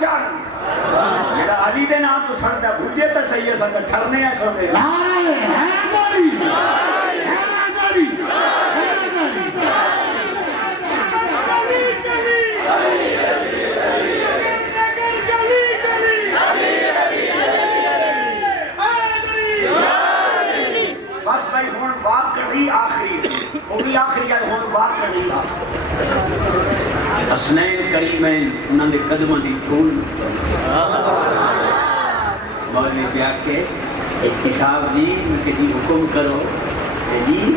چاڑ میرا علی دے نام تو سڑتا بھوجے تو صحیح ہے سڑتا ٹھرنے ہیں سو دے نعرہ حیدری حیدری بس بھائی ہون بات کرنی آخری وہ بھی آخری ہے ہون بات کرنی آخری حسنین کریمین انہوں نے قدمہ دی دھول مولوی پہ آکے صاحب جی کہ جی حکم کرو کہ جی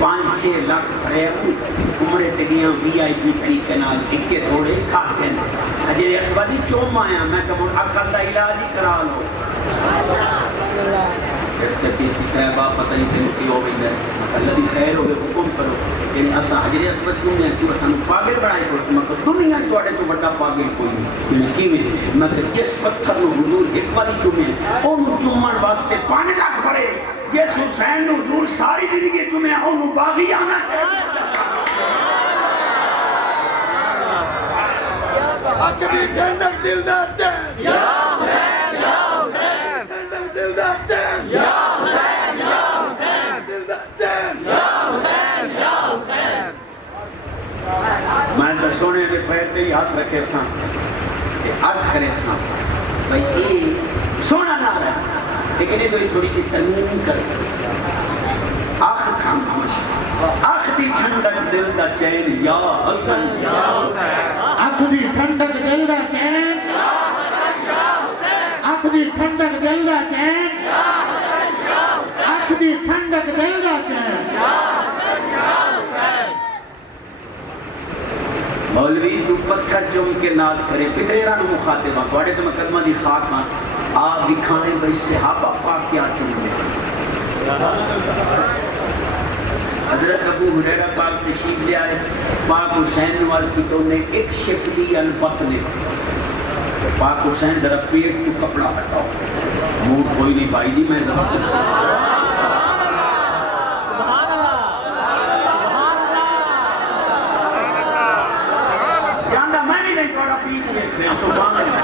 5-6 لاکھ بھرے عمرے تگیاں وی آئی پی طریقے نال اکے تھوڑے کھاتے ہیں اجرے اسواجی چوم آیا میں کہ من عقل دا علاج ہی کرا لو چیزی صاحبہ پتہ نہیں تھے کہ ہو گئی ہے اللہ دی خیر ہوگے حکم کرو یعنی اسا حجر اسود چومیں کیوں اسا پاگل بڑھائی کرو میں کہ دنیا توڑے تو بڑا پاگل کوئی نہیں یعنی کیویں میں کہ جس پتھر نو حضور ایک باری چومیں انہوں چومن واسطے 5 لاکھ بھرے جس حسین نو حضور ساری زندگی چومیں انہوں باغی آنا اکبی ٹھنڈک دل داتے ہیں یا حسین یا حسین ٹھنڈک دل داتے ہیں یا حسین یا حسین دل داتے ہیں یا حسین یا حسین میں تو سونے دے پہتے ہی ہاتھ رکھے ساں کہ عرض کرے ساں بھئی یہ سونا نہ رہا لیکن یہ تو تھوڑی کی تنمیم کرے آخر کھام آخری ٹھنڈک دل دا چین یا حسن یا حسین آخری ٹھنڈک دل دا چین آخری ٹھنڈک دل دا چین آخری ٹھنڈک دل دا چین مولوی تو پتھر چوم کے ناز کرے کتنے رانو مخاطبہ توڑے تو میں قدمہ دی خاک ماں آپ دکھانے بھئی صحابہ پاک کیا چوم دے حضرت ابو حریرہ پاک تشریف لے آئے پاک حسین نواز کی تو نے ایک شفلی البطن پاک حسین ذرا پیٹ تو کپڑا ہٹاؤ موڈ کوئی نہیں بھائی دی میں زبردست جاندہ میں بھی نہیں توڑا پیٹ دیکھ رہے ہیں سبحان اللہ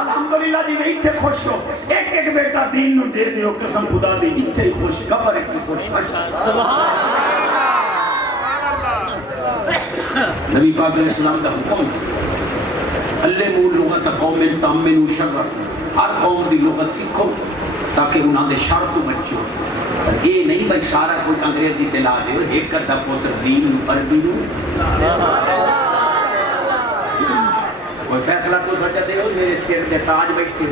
الحمدللہ دی میں اتھے خوش ہو ایک بیٹا دین نو دے دیو قسم خدا دی اتھے خوش قبر اتھے خوش نبی پاک علیہ السلام دا حکم علمو لغت قوم تامنو شر ہر قوم دی لغت سکھو تاکہ انہاں دے شر تو بچو یہ نہیں بھائی سارا کوئی انگریزی دلا دے ایک دا پوتر دین عربی نو کوئی فیصلہ تو سوچتے ہو میرے سر تے تاج بیٹھے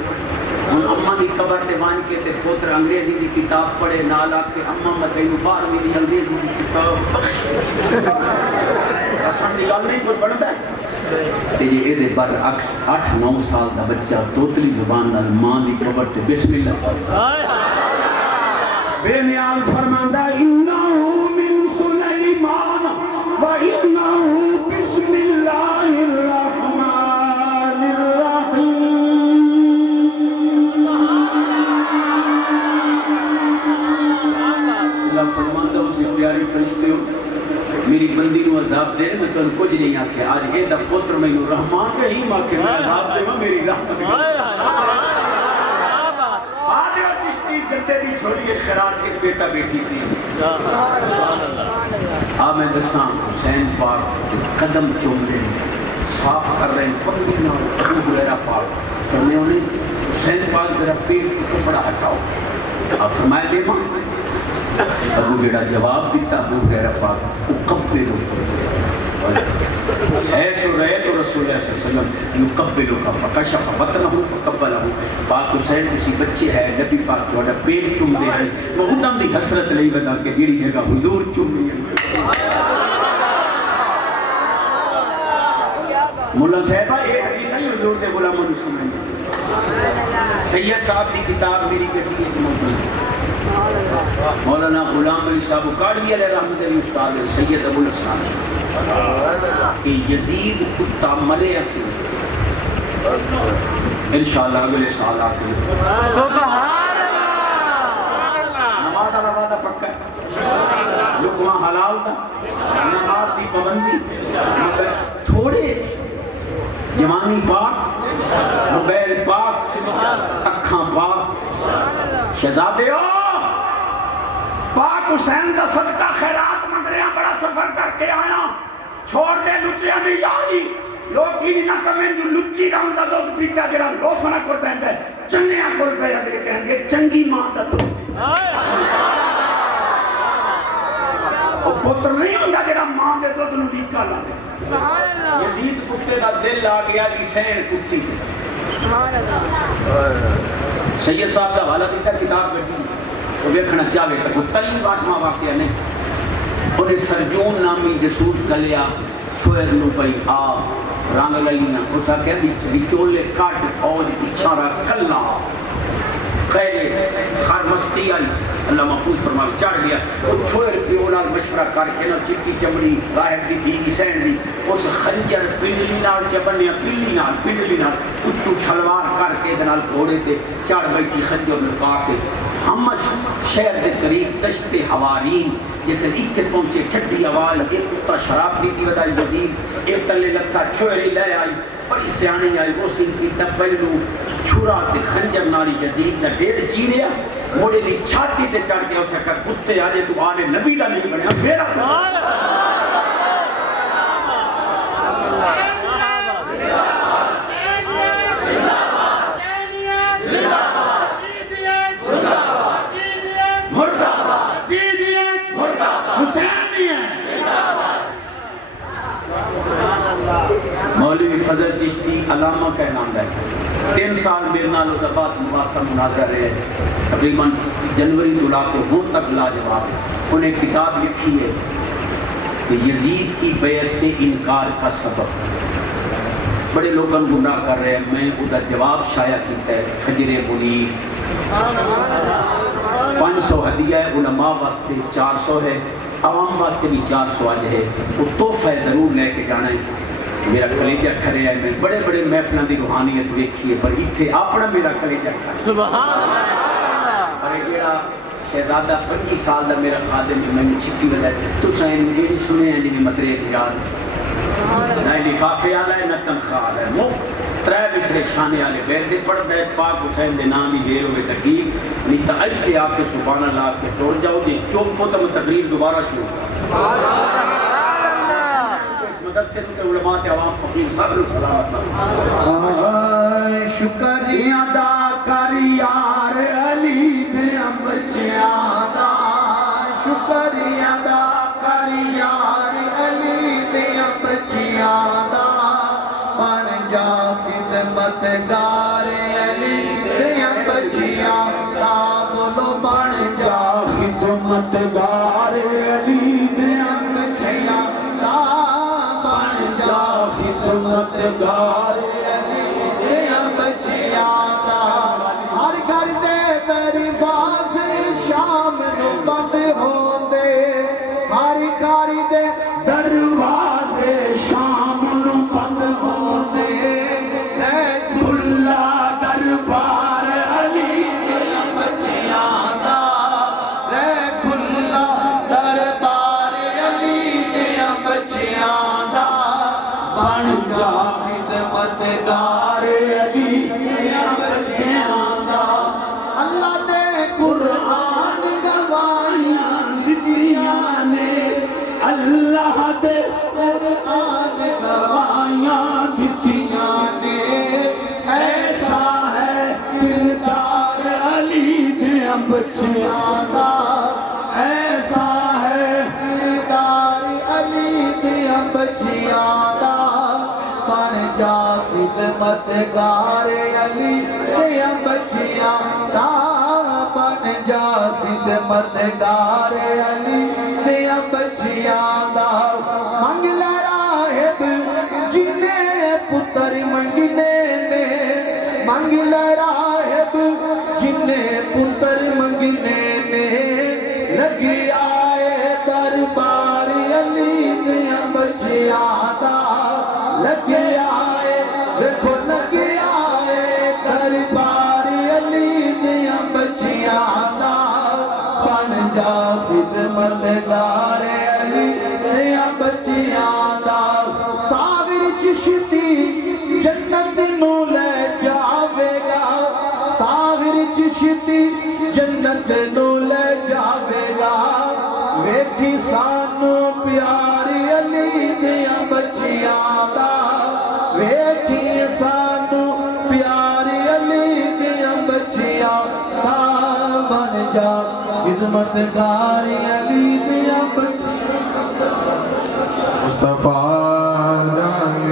ان اماں دی قبر تے وان کے تے پوتر انگریزی دی کتاب پڑھے نال آکھے اماں مدینو 12ویں دی انگریزی دی کتاب قسم دی گل نہیں کوئی بڑھتا ہے تے جی اے دے برعکس 8-9 سال دا بچہ توتلی زبان نال ماں دی قبر تے بسم اللہ بے نیال فرماندا انہو من سلیمان و انہو بسم اللہ الرحمن الرحیم اللہ فرماندا اسی پیاری فرشتے ہو میری بندی نو عذاب دے میں تو کچھ نہیں آکھے آج اے دا پتر میں نو رحمان رحیم آکھے میں عذاب دے میں میری رحمت آدھے ہو چشتی گردے دی چھوڑی ایک خیرات ایک بیٹا بیٹی تھی میں دساں حسین پاک قدم چوم رہے ہیں صاف کر رہے ہیں پکڑی نہ ابو حریرہ پاک فرمائے انہیں حسین پاک ذرا پیٹ کی کپڑا ہٹاؤ آپ فرمائے لے ماں ابو بیڑا جواب دیتا ابو حریرہ پاک اقبلو ایسو رہے تو رسول اللہ صلی اللہ علیہ وسلم یقبلو کا فکشف بطنہو فقبلہو پاک حسین اسی بچے ہے نبی پاک توڑا پیٹ چوم دے ہیں محدم دی حسرت نہیں بدا کہ گیڑی جگہ حضور چوم دے ہیں مولا صاحبہ ایک حدیث ہے حضور دے غلاموں نے سنیں سید صاحب دی کتاب میری گھٹی ہے موجود مولانا غلام علی صاحب کاڑوی علیہ رحمت علی استاد سید ابو الاسلام کہ یزید کتا مرے اپنے انشاءاللہ اگلے سال آکے نماز اللہ وعدہ پکا ہے لقمہ حلال دا نماز دی پابندی مگر تھوڑے جوانی پاک، موبائل پاک، اکھاں پاک، شہزادے ہو پاک حسین دا صدقہ خیرات منگ رہے ہیں، بڑا سفر کر کے آیا، چھوڑ دے لچیاں دی یاری، لوگ کی نہ کمیں جو لچی رہوں دا دودھ پیتا جڑا لوفنا کول بہندا ہے، چنگیاں کول بہ اگلے کہیں گے چنگی ماں دا دودھ، او پتر نہیں ہوندا جڑا ماں دے دودھ نوں ویکا لاندے۔ یزید کتے دا دل آ گیا حسین کتی تے، سید صاحب دا حوالہ دیتا کتاب بیٹھی وہ ویکھنا چاہے تو کوئی تلی واٹما واقعہ نہیں، انہیں سرجون نامی جسوس گلیا چھوئر نو پئی آ رنگ للیاں اسا کہ وچولے کٹ فوج پیچھا را کلا خیر خر مستی آئی اللہ محفوظ فرمائے چڑھ گیا وہ چھوئر پیولا مشورہ کر کے نا چپی چمڑی راہب دی دی حسین دی اس خنجر پنڈلی نال چبنیا پنڈلی نال کتو چھلوار کر کے دنال گھوڑے تے چڑھ بیٹھی خنجر لکا کے ہمش شہر دے قریب دشت حوارین جیسے اتھے پہنچے ٹھڈی آواز ایک کتا شراب پیتی ودائی یزید ایک تلے لگتا چھوئری لے آئی بڑی سیانی آئی وہ سن کی ڈبلو چھرا تے خنجر ناری یزید دا ڈیڑھ چیریا موڑے دی چھاتی تے چڑھ گیا اسے کہا کتے آجے تو آنے نبی دا نہیں بنیا میرا تو مولوی فضل چشتی علامہ کا نام ہے 3 سال میرے نال ادبات مباحثہ مناظر ہے تقریباً جنوری دولا کو ہوں تک لاجواب انہیں کتاب لکھی ہے کہ یزید کی بیعت سے انکار کا سبب بڑے لوگ گمراہ کر رہے ہیں میں ادھا جواب شائع کیتا ہے فجر منیر 500 ہدیہ ہے علماء واسطے 400 ہے عوام واسطے بھی 400 آج ہے وہ تحفہ ضرور لے کے جانا ہے میرا کلیجہ ٹھرے ہے میں بڑے بڑے محفلوں دی روحانیت دیکھی ہے پر اتھے اپنا میرا کلیجہ ٹھرے سبحان اللہ اور ایک شہزادہ 25 سال دا میرا خادم جو میں نے چھکی وجہ تو سائن مجھے نہیں سنے ہیں جنہیں مطرے اجاد نہ لفافے آلہ ہے نہ تنخواہ آلہ ہے مفت 3 بسرے شانے آلے بیت دے پڑھ دے پاک حسین دے نامی دیر ہوئے تقیب نیتا ایتھے آکے سبحان اللہ کے توڑ جاؤ دے چوک کو تم تقریر دوبارہ شروع اس مدرسے تو علماء تے عوام فقیر صبر و سلامت شکریہ دا کر یار علی دے بچیاں دا شکریہ دا کر یار علی دے بچیاں دا بن جا خدمت گار علی دے بچیاں دا بولو بن جا خدمت گار علی دے بچیاں دا بن جا خدمت گار علی دے بچیاں دا ہر گھر دے دروازے شام نو بند ہوندے ہر گھر دے دروازے شام نو بند ہوندے اے کھلا دربار علی دے بچیاں دا اے کھلا دربار علی دے بچیاں دا بن جا خدمت گار علی دے بچیاں دا اللہ دے قرآن گواہیاں دتیاں نے اللہ دے قرآن گواہیاں دتیاں نے ایسا ہے کردار علی دے بچیاں دا ایسا ہے کردار علی دے بچیاں دا بن جا خدمت گار علی دے بچیاں دا بن جا خدمت گار علی دے بچیاں دا منگ لے راہب جنے پتر منگنے نے منگ لے راہب جنے پتر منگنے نے لگی آئے دربار علی دے بچیاں دا لگی آئے دیکھو لگی آئے دربار علی دے بچیاں دا بن جا خدمت گار علی دے بچیاں دا صابر چشتی رحمت کاری علی دیا مصطفیٰ جان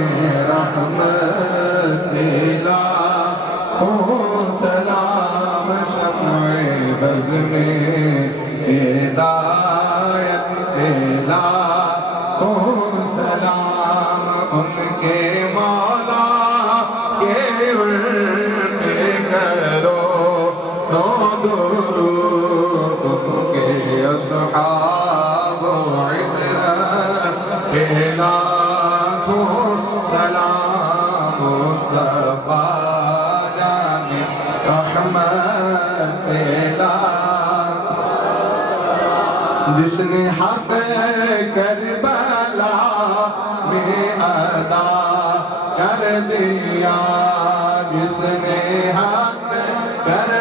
رحمت ملا ہوں سلام شمع بز میں ہدایت ملا ہوں سلام ان کے مولا کے الٹے کرو نو درود ان کے اصحاب عطرت کے لاکھوں سلام مصطفیٰ جان رحمت ملا جس نے حق کربلا میں ادا کر دیا جس نے حق کر